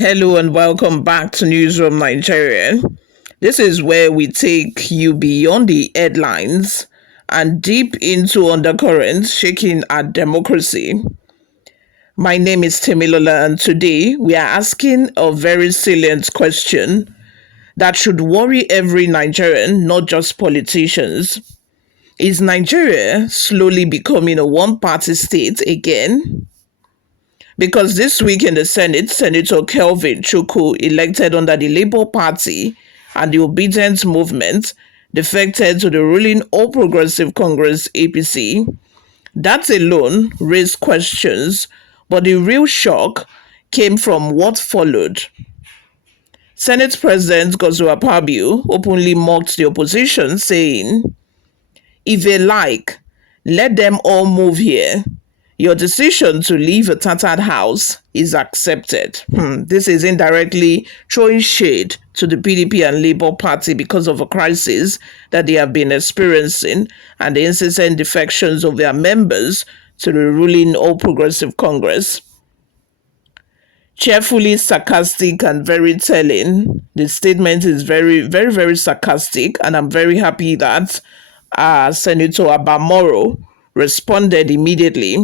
Hello and welcome back to Newsroom Nigeria. This is where we take you beyond the headlines and deep into undercurrents shaking our democracy. My name is Temilola, and today we are asking a very salient question that should worry every Nigerian, not just politicians. Is Nigeria slowly becoming a one party state again? Because this week in the Senate, Senator Kelvin Chukwu, elected under the Labour Party and the Obedience Movement, defected to the ruling All Progressive Congress (APC). That alone raised questions, but the real shock came from what followed. Senate President Akpabio openly mocked the opposition, saying, "If they like, let them all move here. Your decision to leave a tattered house is accepted." This is indirectly throwing shade to the PDP and Labour Party because of a crisis that they have been experiencing and the incessant defections of their members to the ruling All Progressive Congress. Cheerfully sarcastic and very telling. The statement is very, very, very sarcastic, and I'm very happy that Senator Abamoro responded immediately.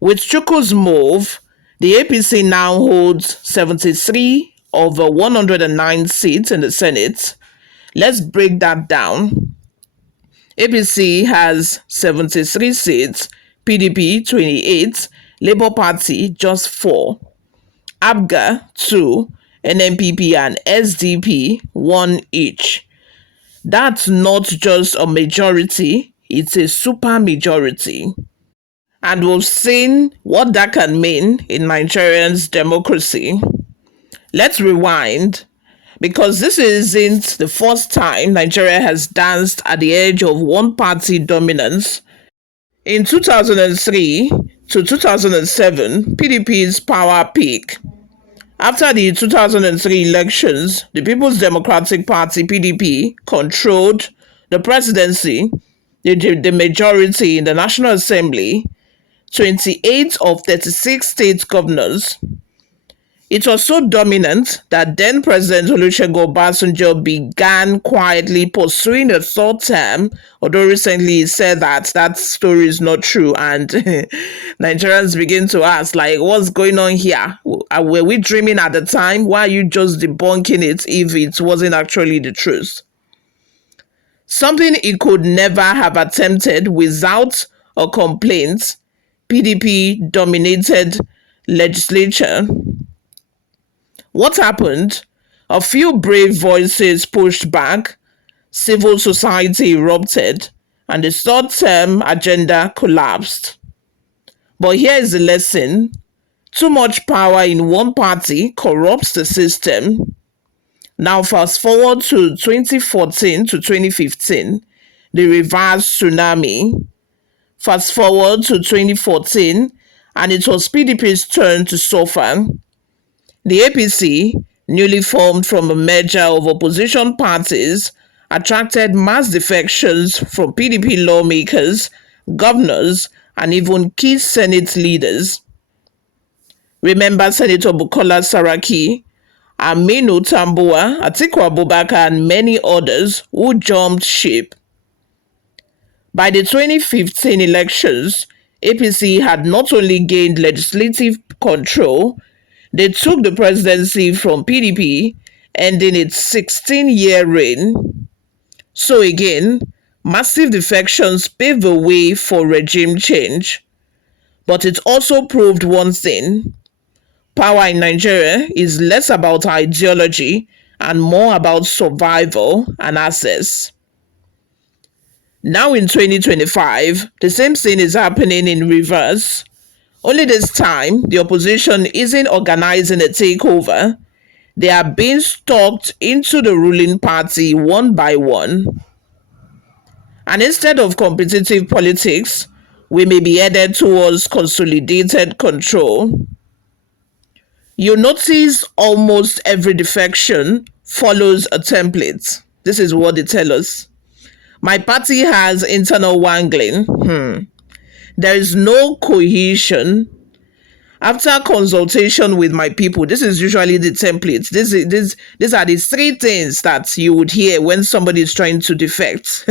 With Chukwu's move, the APC now holds 73 of 109 seats in the Senate. Let's break that down. APC has 73 seats, PDP 28, Labour Party just 4, ABGA 2, NNPP and SDP 1 each. That's not just a majority, it's a super majority. And we've seen what that can mean in Nigerians' democracy. Let's rewind, because this isn't the first time Nigeria has danced at the edge of one-party dominance. In 2003 to 2007, PDP's power peak. After the 2003 elections, the People's Democratic Party (PDP) controlled the presidency, the majority in the National Assembly, 28 of 36 state governors. It was so dominant that then President Olusegun Obasanjo began quietly pursuing a third term, although recently he said that story is not true, and Nigerians begin to ask, like, what's going on here? Were we dreaming at the time? Why are you just debunking it if it wasn't actually the truth? Something he could never have attempted without a complaint. PDP dominated legislature. What happened? A few brave voices pushed back, civil society erupted, and the third term agenda collapsed. But here is the lesson. Too much power in one party corrupts the system. Now fast forward to 2014 to 2015, the reverse tsunami. Fast forward to 2014, and it was PDP's turn to suffer. The APC, newly formed from a merger of opposition parties, attracted mass defections from PDP lawmakers, governors, and even key Senate leaders. Remember Senator Bukola Saraki, Aminu Tambuwa, Atiku Abubakar, and many others who jumped ship. By the 2015 elections, APC had not only gained legislative control, they took the presidency from PDP, ending its 16-year reign. So again, massive defections paved the way for regime change. But it also proved one thing. Power in Nigeria is less about ideology and more about survival and access. Now in 2025, the same thing is happening in reverse. Only this time, the opposition isn't organizing a takeover. They are being stalked into the ruling party one by one. And instead of competitive politics, we may be headed towards consolidated control. You notice almost every defection follows a template. This is what they tell us. My party has internal wrangling. There is no cohesion. After consultation with my people, this is usually the template. These are the three things that you would hear when somebody is trying to defect.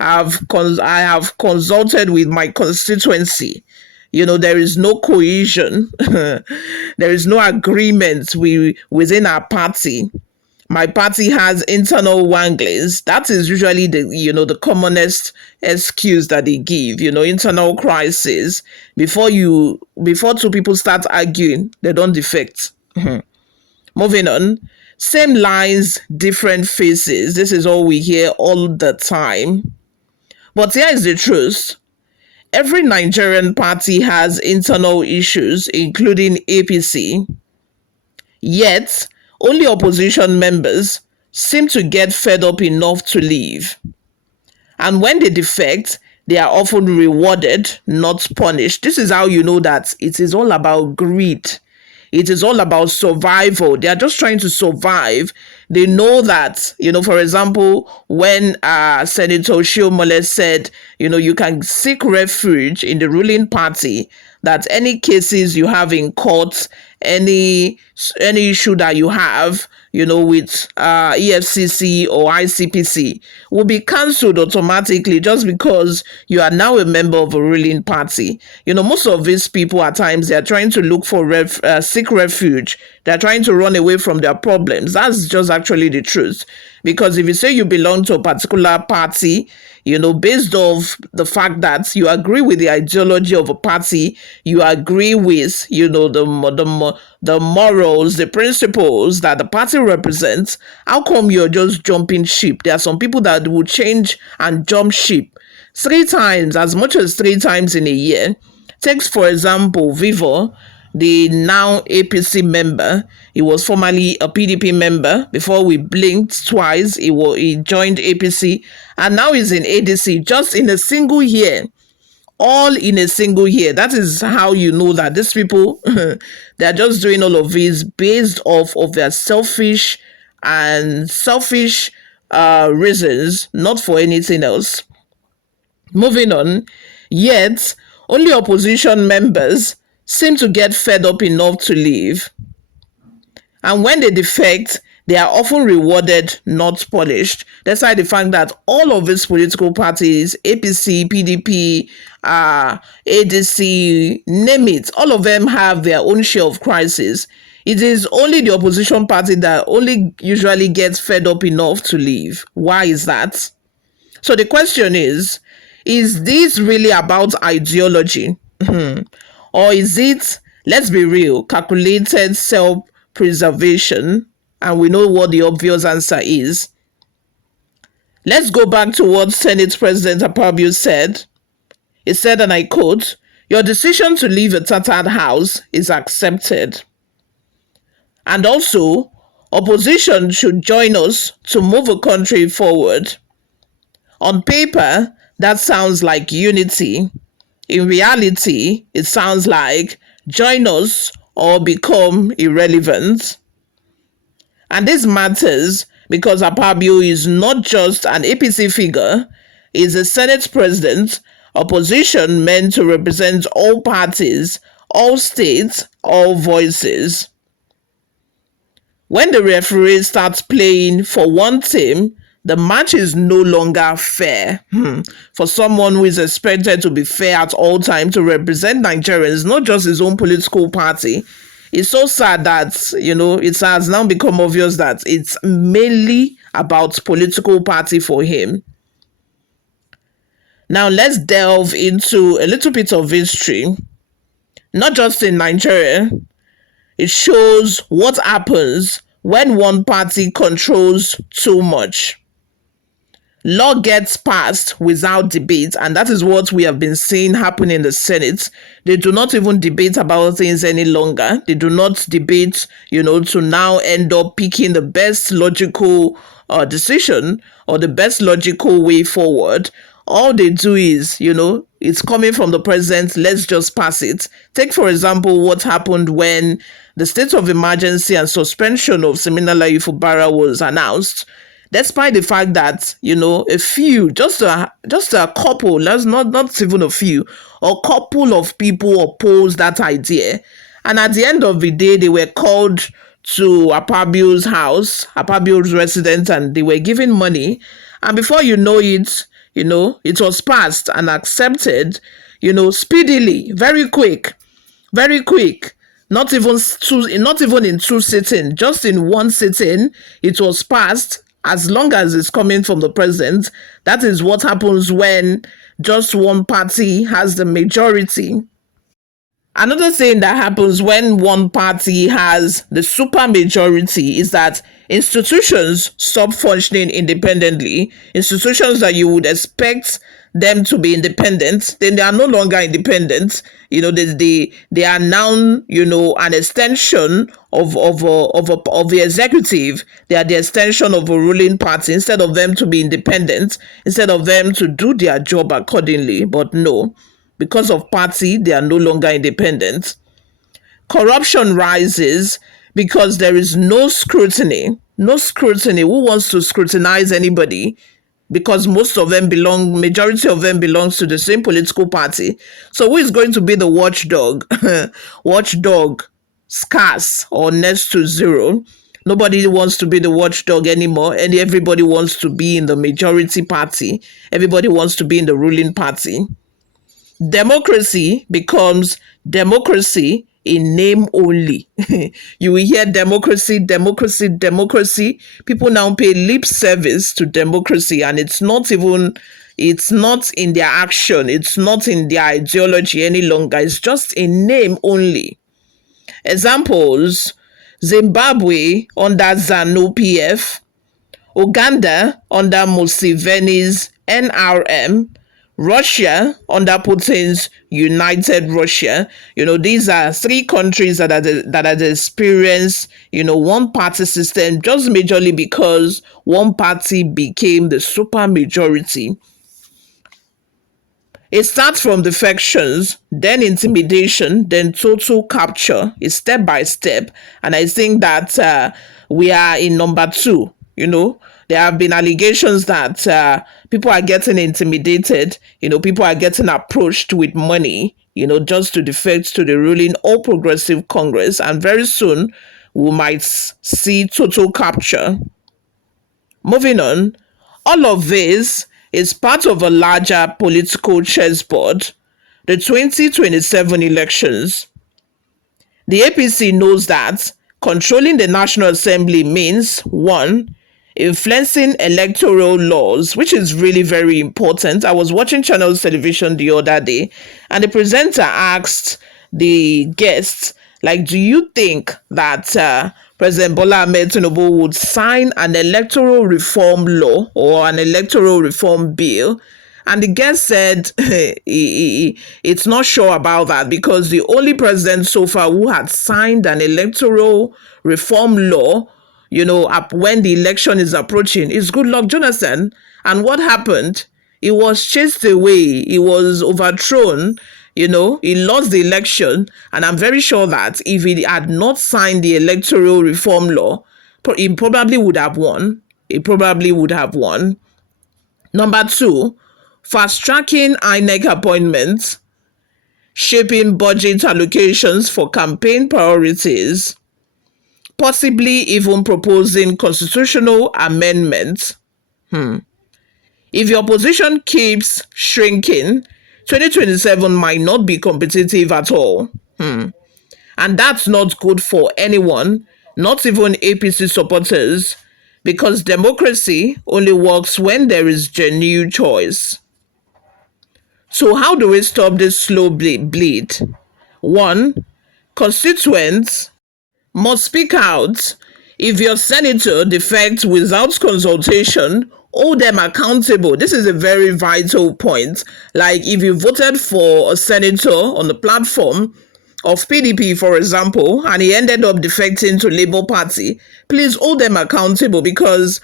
I have consulted with my constituency. There is no cohesion. There is no agreement within our party. My party has internal wanglings. That is usually the commonest excuse that they give. Internal crisis. Before two people start arguing, they don't defect. Moving on. Same lines, different faces. This is all we hear all the time. But here is the truth. Every Nigerian party has internal issues, including APC. Yet, only opposition members seem to get fed up enough to leave. And when they defect, they are often rewarded, not punished. This is how you know that it is all about greed. It is all about survival. They are just trying to survive. They know that, for example, when Senator Shiomole said, you can seek refuge in the ruling party, that any cases you have in court, any issue that you have, with EFCC or ICPC will be cancelled automatically just because you are now a member of a ruling party. Most of these people at times they are trying to look for seek refuge. They're trying to run away from their problems. That's just actually the truth. Because if you say you belong to a particular party, based off the fact that you agree with the ideology of a party, you agree with, the morals, the principles that the party represents, how come you're just jumping ship? There are some people that will change and jump ship 3 times, as much as 3 times in a year. Takes, for example, Vivo, the now APC member. He was formerly a PDP member. Before we blinked twice, he joined APC, and now he's in ADC just in a single year. All in a single year. That is how you know that these people, they're just doing all of this based off of their selfish reasons, not for anything else. Moving on. Yet, only opposition members seem to get fed up enough to leave. And when they defect, they are often rewarded, not punished. Despite the fact that all of these political parties, APC, PDP, ADC, name it, all of them have their own share of crisis. It is only the opposition party that only usually gets fed up enough to leave. Why is that? So the question is this really about ideology? Or is it, let's be real, calculated self-preservation? And we know what the obvious answer is. Let's go back to what Senate President Akpabio said. He said, and I quote, "Your decision to leave a tattered house is accepted. And also, opposition should join us to move a country forward. On paper, that sounds like unity. In reality, it sounds like join us or become irrelevant." And this matters because Akpabio is not just an APC figure, he's a Senate president, opposition meant to represent all parties, all states, all voices. When the referee starts playing for one team, the match is no longer fair. For someone who is expected to be fair at all times, to represent Nigerians, not just his own political party, it's so sad that, it has now become obvious that it's mainly about political party for him. Now let's delve into a little bit of history. Not just in Nigeria, it shows what happens when one party controls too much. Law gets passed without debate, and that is what we have been seeing happen in the Senate. They do not even debate about things any longer. They do not debate, to now end up picking the best logical decision or the best logical way forward. All they do is, it's coming from the president, let's just pass it. Take, for example, what happened when the state of emergency and suspension of Siminala Ifubara was announced. Despite the fact that, a few, just a couple, that's not even a few, a couple of people opposed that idea. And at the end of the day, they were called to Akpabio's house, Akpabio's residence, and they were given money. And before it was passed and accepted, speedily, very quick. Not even in two sitting, just in one sitting, it was passed. As long as it's coming from the president, that is what happens when just one party has the majority. Another thing that happens when one party has the super majority is that institutions stop functioning independently. Institutions that you would expect them to be independent, then they are no longer independent. They are now, an extension of the executive. They are the extension of a ruling party instead of them to be independent, instead of them to do their job accordingly. But no, because of party, they are no longer independent. Corruption rises because there is no scrutiny. No scrutiny. Who wants to scrutinize anybody? Because majority of them belongs to the same political party. So who is going to be the watchdog? Watchdog, scarce or next to zero. Nobody wants to be the watchdog anymore, and everybody wants to be in the majority party. Everybody wants to be in the ruling party. Democracy becomes democracy in name only. You will hear democracy, democracy, democracy. People now pay lip service to democracy, and it's not in their action, it's not in their ideology any longer, it's just in name only. Examples: Zimbabwe under ZANU PF, Uganda under Museveni's NRM, Russia under Putin's United Russia. These are three countries that had experienced, one party system just majorly because one party became the super majority. It starts from defections, then intimidation, then total capture. It's step by step. And I think that we are in number 2. There have been allegations that people are getting intimidated. People are getting approached with money, just to defect to the ruling All Progressive Congress. And very soon, we might see total capture. Moving on, all of this is part of a larger political chessboard, the 2027 elections. The APC knows that controlling the National Assembly means 1. Influencing electoral laws, which is really very important. I was watching Channels Television the other day, and the presenter asked the guests, do you think that President Bola Ahmed Tinubu would sign an electoral reform law or an electoral reform bill? And the guest said it's not sure about that because the only president so far who had signed an electoral reform law, when the election is approaching, is Goodluck Jonathan. And what happened? He was chased away. He was overthrown. He lost the election. And I'm very sure that if he had not signed the electoral reform law, he probably would have won. Number 2, fast-tracking INEC appointments, shaping budget allocations for campaign priorities, possibly even proposing constitutional amendments. If your opposition keeps shrinking, 2027 might not be competitive at all. And that's not good for anyone, not even APC supporters, because democracy only works when there is genuine choice. So how do we stop this slow bleed? 1. Constituents must speak out. If your senator defects without consultation, hold them accountable. This is a very vital point. If you voted for a senator on the platform of PDP, for example, and he ended up defecting to Labour Party, please hold them accountable, because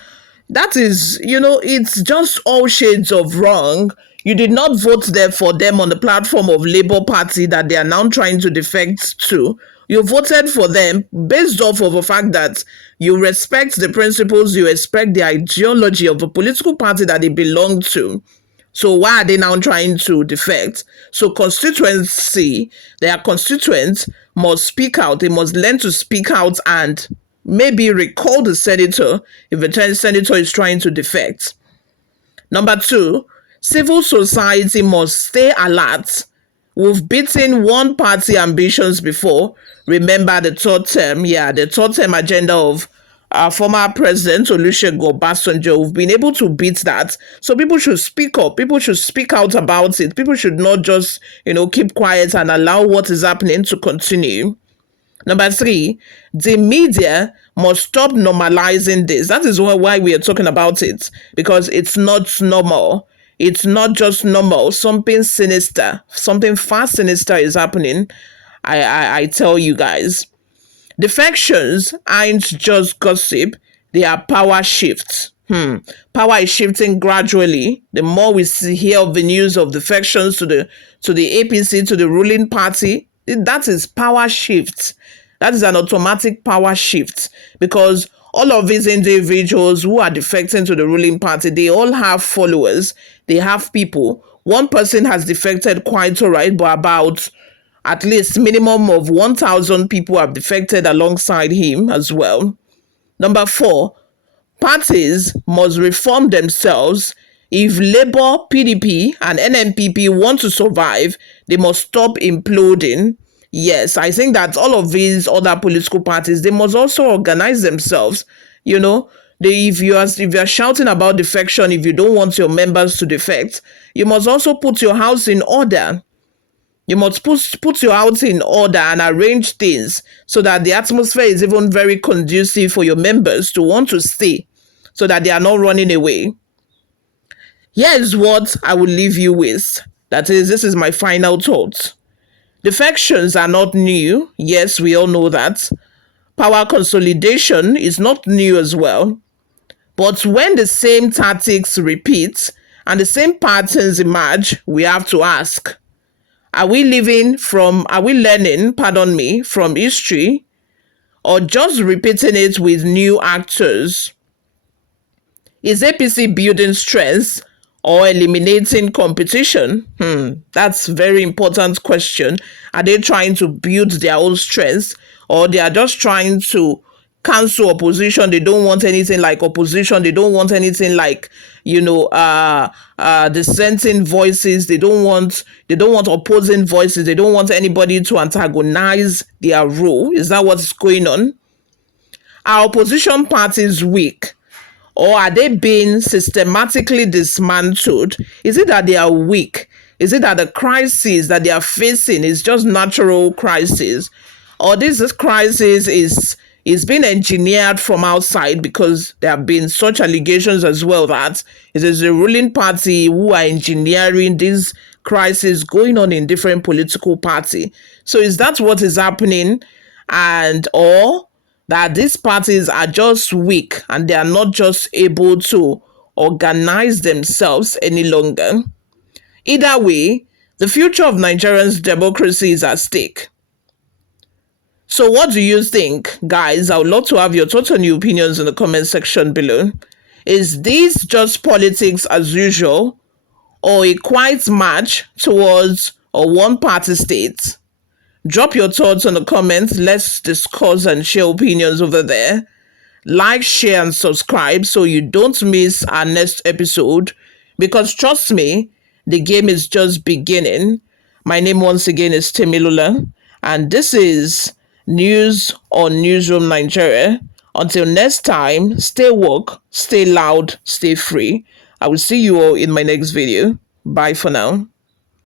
that is, it's just all shades of wrong. You did not vote there for them on the platform of Labour Party that they are now trying to defect to. You voted for them based off of the fact that you respect the principles, you respect the ideology of the political party that they belong to. So why are they now trying to defect? So their constituents must speak out. They must learn to speak out and maybe recall the senator if the senator is trying to defect. Number two, civil society must stay alert. We've beaten one party ambitions before. Remember the third term agenda of our former president Olusegun Obasanjo. We've been able to beat that. So people should speak up. People should speak out about it. People should not just, keep quiet and allow what is happening to continue. Number three, the media must stop normalizing this. That is why we are talking about it, because it's not normal. It's not just normal. Something sinister, something far sinister is happening. I tell you guys. Defections aren't just gossip, they are power shifts. Power is shifting gradually. The more we hear of the news of defections to the APC, to the ruling party, that is power shifts. That is an automatic power shift, because all of these individuals who are defecting to the ruling party, they all have followers. They have people. One person has defected quite all right, but about at least minimum of 1,000 people have defected alongside him as well. Number four, parties must reform themselves. If Labour, PDP, and NNPP want to survive, they must stop imploding. Yes, I think that all of these other political parties, they must also organize themselves. If you are shouting about defection, if you don't want your members to defect, you must also put your house in order. You must put your house in order and arrange things so that the atmosphere is even very conducive for your members to want to stay, so that they are not running away. Here's what I will leave you with. This is my final thought. Defections are not new. Yes, we all know that. Power consolidation is not new as well. But when the same tactics repeat and the same patterns emerge, we have to ask, are we learning, from history, or just repeating it with new actors? Is APC building strength or eliminating competition? That's a very important question. Are they trying to build their own strength, or they are just trying to cancel opposition? They don't want anything like opposition. They don't want anything like, dissenting voices. They don't want opposing voices. They don't want anybody to antagonize their role. Is that what's going on? Are opposition parties weak? Or are they being systematically dismantled? Is it that they are weak? Is it that the crisis that they are facing is just natural crisis? Or this crisis is being engineered from outside, because there have been such allegations as well that it is the ruling party who are engineering this crisis going on in different political party. So is that what is happening? Or that these parties are just weak and they are not just able to organize themselves any longer? Either way, the future of Nigerians' democracy is at stake. So what do you think, guys? I would love to have your thoughts and your opinions in the comment section below. Is this just politics as usual, or a quiet march towards a one-party state? Drop your thoughts in the comments. Let's discuss and share opinions over there. Like, share, and subscribe so you don't miss our next episode. Because trust me, the game is just beginning. My name once again is Temilula, and this is News on Newsroom Nigeria. Until next time, stay woke, stay loud, stay free. I will see you all in my next video. Bye for now.